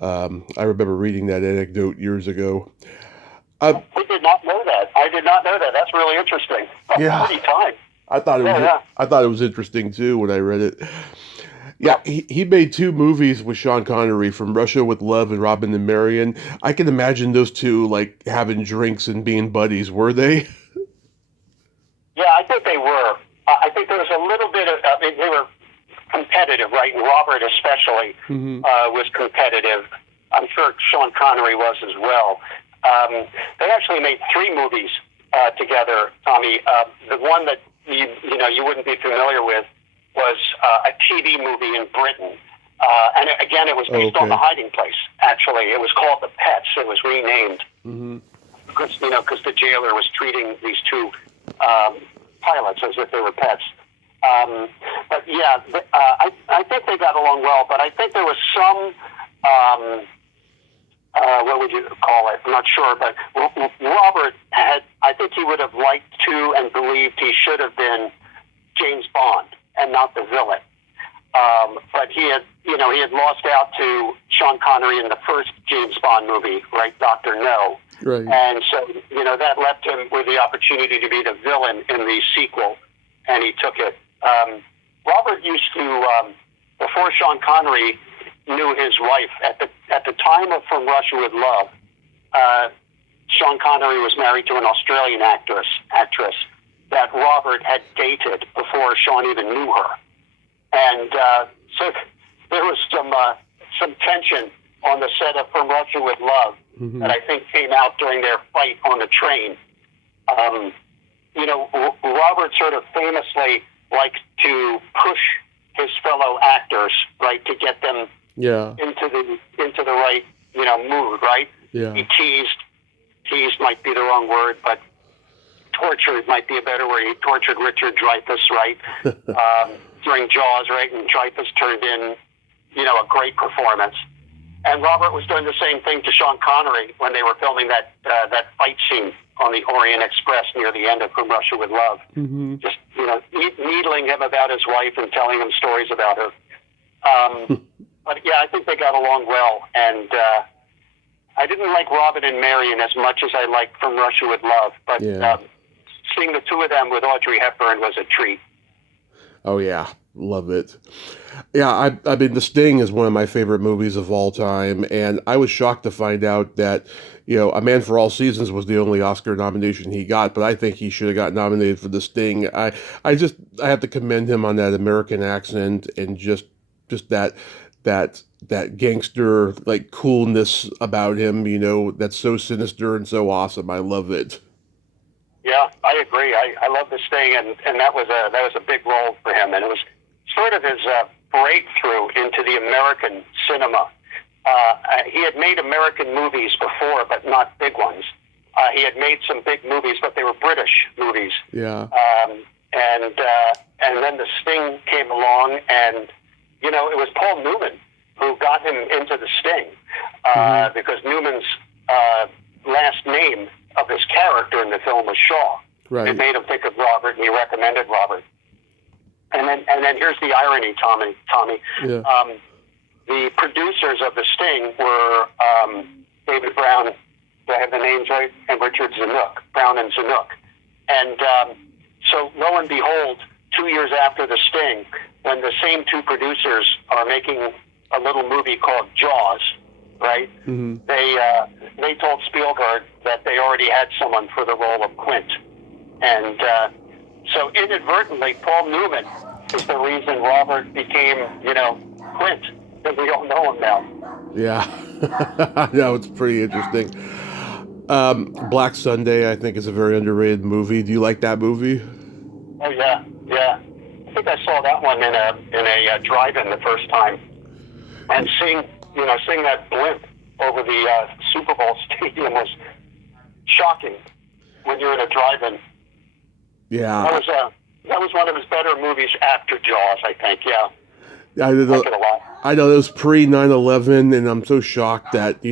I remember reading that anecdote years ago. We did not know that. I did not know that. That's really interesting. Yeah. 40 times. I thought it was interesting too when I read it. Yeah, he made two movies with Sean Connery, From Russia with Love and Robin and Marion. I can imagine those two like having drinks and being buddies. Were they? Yeah, I think they were. I think there was a little bit of. They were competitive, right? And Robert especially was competitive. I'm sure Sean Connery was as well. They actually made three movies together, Tommy. The one that you wouldn't be familiar with was a TV movie in Britain. And again, it was based on The Hiding Place, actually. It was called The Pets. It was renamed because the jailer was treating these two pilots as if they were pets. But yeah, I think they got along well, but I think there was some, what would you call it? I'm not sure, but Robert I think he would have liked to and believed he should have been James Bond and not the villain. But he had lost out to Sean Connery in the first James Bond movie, right? Dr. No. Right. And so, that left him with the opportunity to be the villain in the sequel, and he took it. Robert used to, before Sean Connery knew his wife, at the time of From Russia with Love, Sean Connery was married to an Australian actress that Robert had dated before Sean even knew her. And so there was some tension on the set of From Russia with Love that I think came out during their fight on the train. Robert sort of famously liked to push his fellow actors, right, to get them into the right, mood, right? Yeah. He teased might be the wrong word, but tortured might be a better word. He tortured Richard Dreyfuss, right? During Jaws, right? And Dreyfuss turned in, a great performance. And Robert was doing the same thing to Sean Connery when they were filming that fight scene on the Orient Express near the end of From Russia with Love. Just, needling him about his wife and telling him stories about her. But yeah, I think they got along well. And I didn't like Robin and Marion as much as I liked From Russia with Love. But seeing the two of them with Audrey Hepburn was a treat. Oh, yeah. Love it. Yeah, I mean, The Sting is one of my favorite movies of all time, and I was shocked to find out that, A Man for All Seasons was the only Oscar nomination he got, but I think he should have got nominated for The Sting. I have to commend him on that American accent and just that gangster, like, coolness about him, that's so sinister and so awesome. I love it. Yeah, I agree. I love The Sting, and that was a big role for him, and it was sort of his breakthrough into the American cinema. He had made American movies before, but not big ones. He had made some big movies, but they were British movies. Yeah. And then The Sting came along, and it was Paul Newman who got him into The Sting. because Newman's last name of his character in the film was Shaw. Right. It made him think of Robert, and he recommended Robert. And then here's the irony, Tommy. Yeah. The producers of The Sting were David Brown, do I have the names right? And Richard Zanuck, Brown and Zanuck. And so lo and behold, 2 years after The Sting, when the same two producers are making a little movie called Jaws, right? Mm-hmm. They told Spielberg that they already had someone for the role of Quint. And so inadvertently, Paul Newman is the reason Robert became, Quint, because we all know him now. Yeah. No, it's pretty interesting. Black Sunday, I think, is a very underrated movie. Do you like that movie? Oh, yeah. I think I saw that one in a drive-in the first time. And seeing that blimp over the Super Bowl stadium was shocking when you're in a drive-in. Yeah. That was one of his better movies after Jaws, I think, yeah. I like it a lot. I know it was pre 9/11, and I'm so shocked that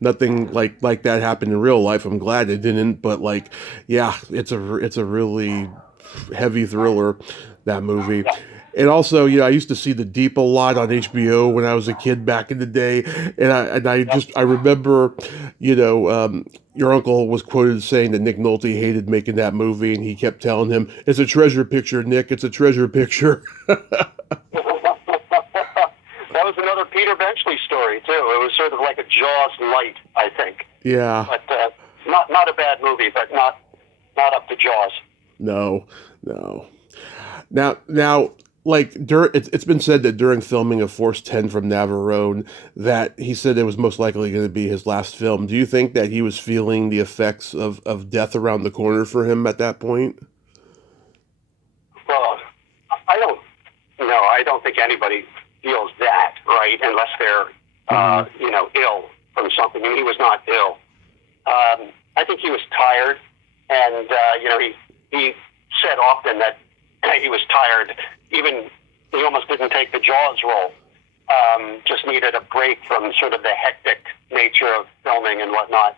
nothing like that happened in real life. I'm glad it didn't, but it's a really heavy thriller, that movie. Yeah. And also, I used to see The Deep a lot on HBO when I was a kid back in the day, and I remember, your uncle was quoted as saying that Nick Nolte hated making that movie, and he kept telling him, "It's a treasure picture, Nick. It's a treasure picture." That was another Peter Benchley story too. It was sort of like a Jaws light, I think. Yeah. But not a bad movie, but not up to Jaws. No. Now, it's been said that during filming of Force 10 from Navarone, that he said it was most likely going to be his last film. Do you think that he was feeling the effects of death around the corner for him at that point? Well, I don't think anybody feels that, right? Unless they're, ill from something. And he was not ill. I think he was tired, and he said often that he was tired. Even he almost didn't take the Jaws role. Just needed a break from sort of the hectic nature of filming and whatnot.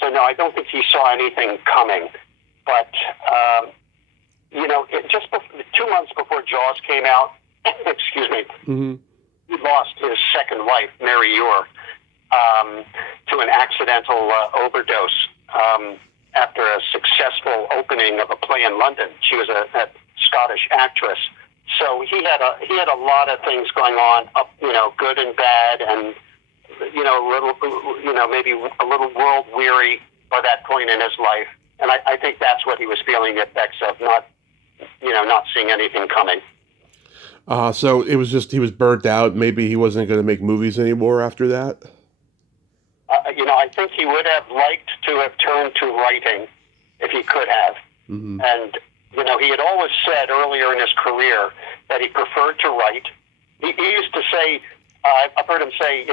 So no, I don't think he saw anything coming. But just 2 months before Jaws came out, excuse me, mm-hmm. He lost his second wife, Mary Ure, to an accidental overdose after a successful opening of a play in London. She was a Scottish actress, so he had a lot of things going on, good and bad, and maybe a little world weary by that point in his life. And I think that's what he was feeling the effects of, not seeing anything coming. So it was just he was burnt out. Maybe he wasn't going to make movies anymore after that. I think he would have liked to have turned to writing if he could have. Mm-hmm. And he had always said earlier in his career that he preferred to write. He used to say, I've heard him say,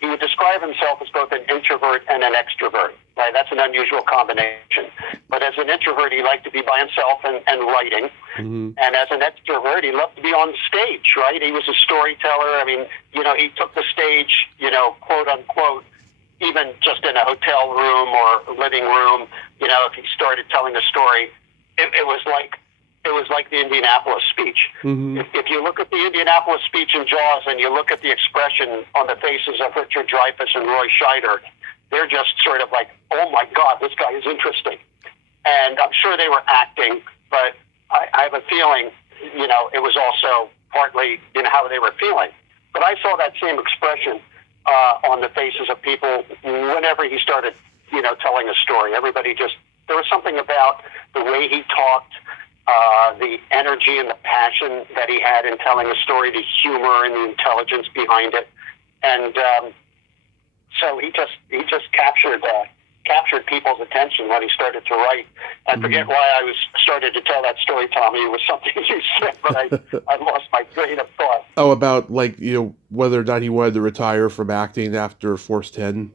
he would describe himself as both an introvert and an extrovert. Right? That's an unusual combination. But as an introvert, he liked to be by himself and writing. Mm-hmm. And as an extrovert, he loved to be on stage, right? He was a storyteller. I mean, he took the stage, quote unquote, even just in a hotel room or living room. If he started telling a story, it was like the Indianapolis speech. Mm-hmm. If you look at the Indianapolis speech in Jaws and you look at the expression on the faces of Richard Dreyfuss and Roy Scheider, they're just sort of like, oh my God, this guy is interesting. And I'm sure they were acting, but I have a feeling, it was also partly how they were feeling. But I saw that same expression on the faces of people whenever he started, telling a story. Everybody there was something about the way he talked, the energy and the passion that he had in telling a story, the humor and the intelligence behind it. And so he just captured people's attention when he started to write. I forget why I started to tell that story, Tommy. It was something you said, but I lost my train of thought. Oh, about whether or not he wanted to retire from acting after Force 10.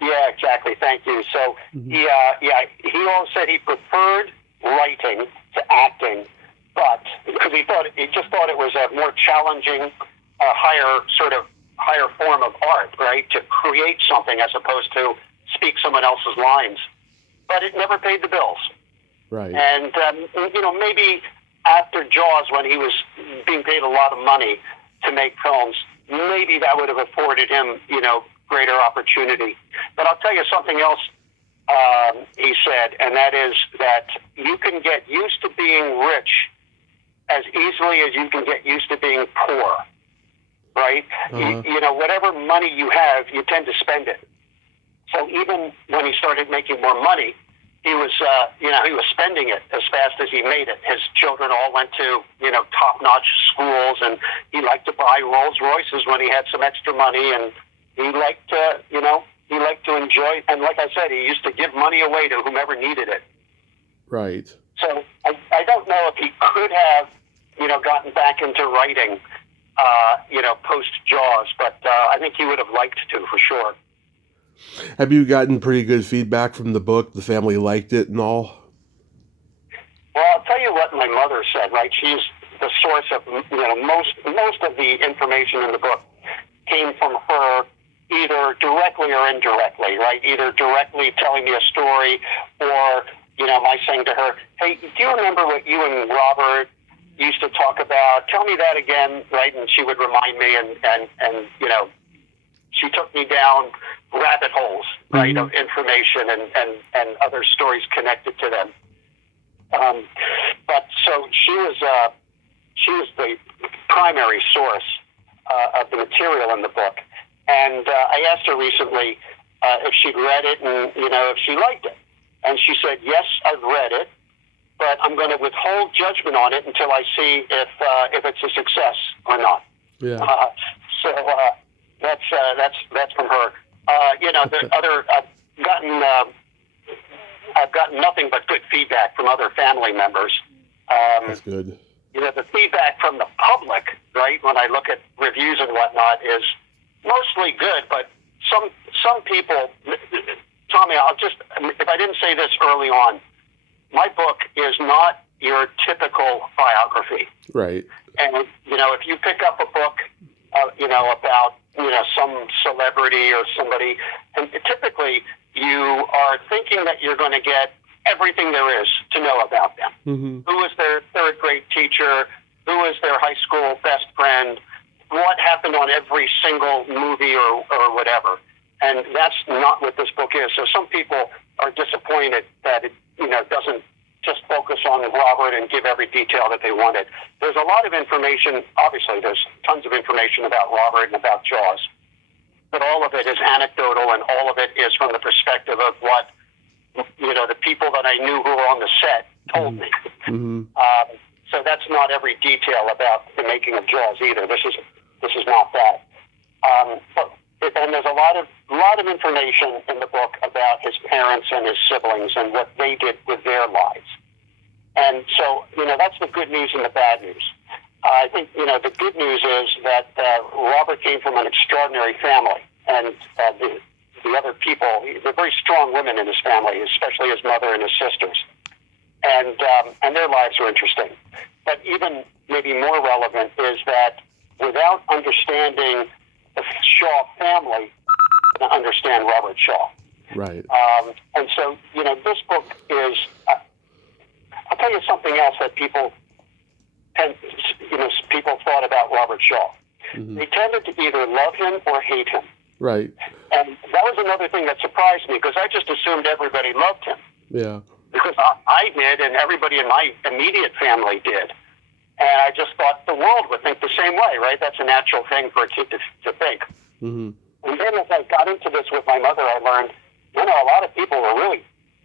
Yeah, exactly. Thank you. So he always said he preferred writing to acting, but because he just thought it was a more challenging, higher higher form of art, right? To create something as opposed to speak someone else's lines. But it never paid the bills. Right. And, maybe after Jaws, when he was being paid a lot of money to make films, maybe that would have afforded him, greater opportunity. But I'll tell you something else he said, and that is that you can get used to being rich as easily as you can get used to being poor, right? Whatever money you have, you tend to spend it. So even when he started making more money, he was spending it as fast as he made it. His children all went to, top-notch schools, and he liked to buy Rolls Royces when he had some extra money, and he liked to, enjoy. And like I said, he used to give money away to whomever needed it. Right. So I don't know if he could have, gotten back into writing, post Jaws, but I think he would have liked to for sure. Have you gotten pretty good feedback from the book? The family liked it and all? Well, I'll tell you what my mother said, right? She's the source of, most of the information in the book came from her, either directly or indirectly, right? Either directly telling me a story or, my saying to her, hey, do you remember what you and Robert used to talk about? Tell me that again, right? And she would remind me and she took me down rabbit holes, right, of information and other stories connected to them. But so she was the primary source of the material in the book. And I asked her recently if she'd read it and, if she liked it. And she said, yes, I've read it, but I'm going to withhold judgment on it until I see if it's a success or not. Yeah. So that's from her. The other I've gotten nothing but good feedback from other family members. That's good. The feedback from the public, right, when I look at reviews and whatnot, is mostly good, but some people, Tommy, if I didn't say this early on, my book is not your typical biography. Right. And, if you pick up a book, about, some celebrity or somebody, and typically you are thinking that you're going to get everything there is to know about them. Mm-hmm. Who was their third grade teacher? Who was their high school best friend? What happened on every single movie or whatever? And that's not what this book is. So some people are disappointed that it, doesn't just focus on Robert and give every detail that they wanted. There's a lot of information. Obviously, there's tons of information about Robert and about Jaws. But all of it is anecdotal, and all of it is from the perspective of what, the people that I knew who were on the set told me. Mm-hmm. So that's not every detail about the making of Jaws either. This is not that. And there's a lot of information in the book about his parents and his siblings and what they did with their lives. And so, that's the good news and the bad news. I think, the good news is that Robert came from an extraordinary family, and the other people, they're very strong women in his family, especially his mother and his sisters. And their lives are interesting. But even maybe more relevant is that without understanding the Shaw family, to understand Robert Shaw. Right. And so, this book is, I'll tell you something else that people thought about Robert Shaw. Mm-hmm. They tended to either love him or hate him. Right. And that was another thing that surprised me, because I just assumed everybody loved him. Yeah. Because I did, and everybody in my immediate family did. And I just thought the world would think the same way, right? That's a natural thing for a kid to think. Mm-hmm. And then as I got into this with my mother, I learned, a lot of people were really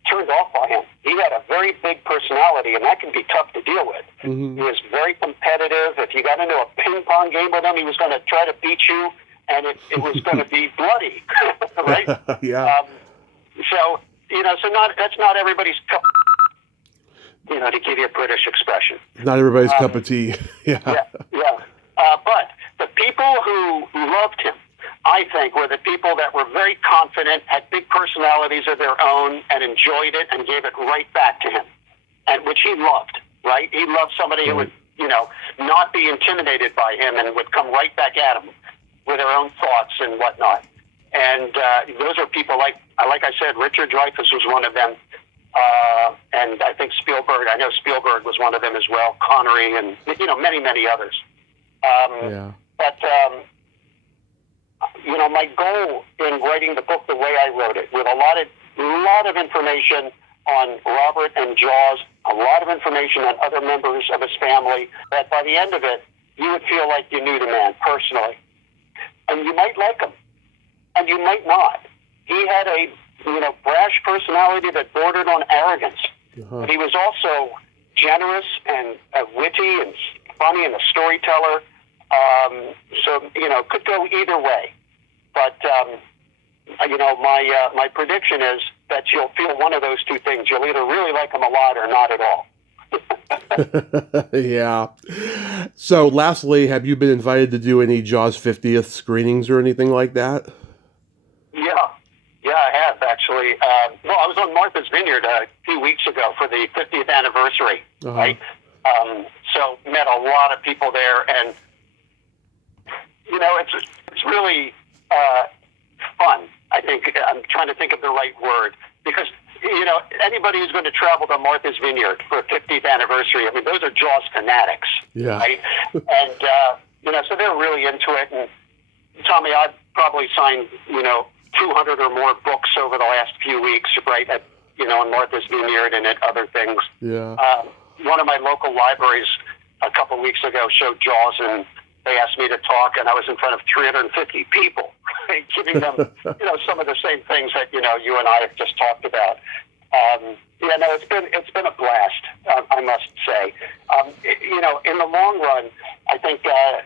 turned off by him. He had a very big personality, and that can be tough to deal with. Mm-hmm. He was very competitive. If you got into a ping pong game with him, he was going to try to beat you, and it was going to be bloody, right? Yeah. That's not everybody's cup. To give you a British expression. Not everybody's cup of tea. Yeah. But the people who loved him, I think, were the people that were very confident, had big personalities of their own, and enjoyed it and gave it right back to him, and which he loved, right? He loved somebody who would, not be intimidated by him and would come right back at him. with their own thoughts and whatnot. And those are people like I said, Richard Dreyfuss was one of them. And I think Spielberg, I know Spielberg was one of them as well, Connery, and, many, many others. But, my goal in writing the book the way I wrote it, with a lot of information on Robert and Jaws, a lot of information on other members of his family, that by the end of it, you would feel like you knew the man personally. And you might like him, and you might not. He had a brash personality that bordered on arrogance. But he was also generous and witty and funny and a storyteller. So, could go either way. But, my prediction is that you'll feel one of those two things. You'll either really like him a lot or not at all. Yeah. So, lastly, have you been invited to do any Jaws 50th screenings or anything like that? Yeah, I have, actually. I was on Martha's Vineyard a few weeks ago for the 50th anniversary, right? So met a lot of people there, and, it's really fun. I think I'm trying to think of the right word, because, anybody who's going to travel to Martha's Vineyard for a 50th anniversary, I mean, those are Jaws fanatics, right? And, so they're really into it. And Tommy, I've probably signed, 200 or more books over the last few weeks, right, at, in Martha's Vineyard and at other things. One of my local libraries a couple of weeks ago showed Jaws, and they asked me to talk, and I was in front of 350 people, right, giving them, some of the same things that, you and I have just talked about. It's been a blast, I must say. In the long run, I think, there's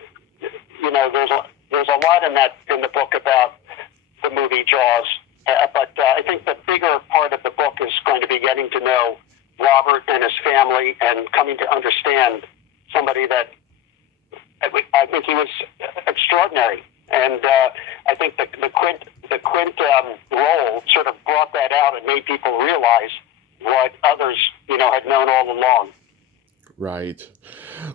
a lot in the book about the movie Jaws, but I think the bigger part of the book is going to be getting to know Robert and his family and coming to understand somebody that I think he was extraordinary. And I think the Quint role sort of brought that out and made people realize what others, had known all along. Right.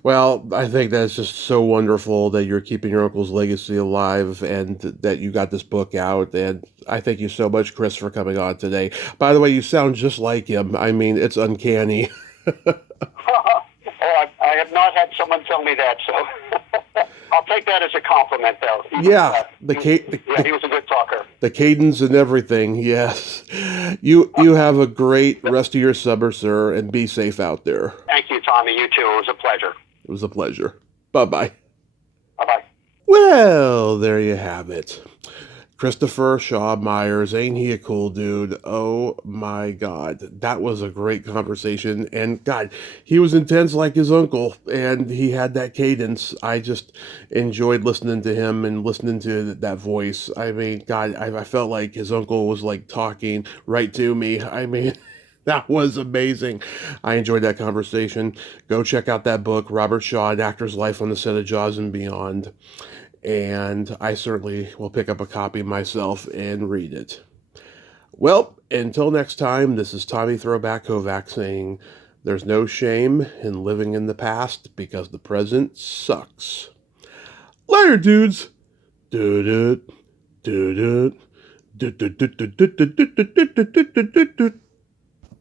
Well, I think that's just so wonderful that you're keeping your uncle's legacy alive and that you got this book out. And I thank you so much, Chris, for coming on today. By the way, you sound just like him. I mean, it's uncanny. I have not had someone tell me that, so I'll take that as a compliment, though. He was a good talker. The cadence and everything, yes. You have a great rest of your summer, sir, and be safe out there. Thank you, Tommy. You too. It was a pleasure. It was a pleasure. Bye-bye. Bye-bye. Well, there you have it. Christopher Shaw Myers, ain't he a cool dude? Oh my God, that was a great conversation. And God, he was intense like his uncle, and he had that cadence. I just enjoyed listening to him and listening to that voice. I mean, God, I felt like his uncle was like talking right to me. I mean, that was amazing. I enjoyed that conversation. Go check out that book, Robert Shaw, An Actor's Life on the Set of Jaws and Beyond. And I certainly will pick up a copy myself and read it. Well, until next time, this is Tommy Throwback Kovac saying, there's no shame in living in the past because the present sucks. Later, dudes. Do-do, do-do, do-do-do-do-do-do-do-do-do-do-do.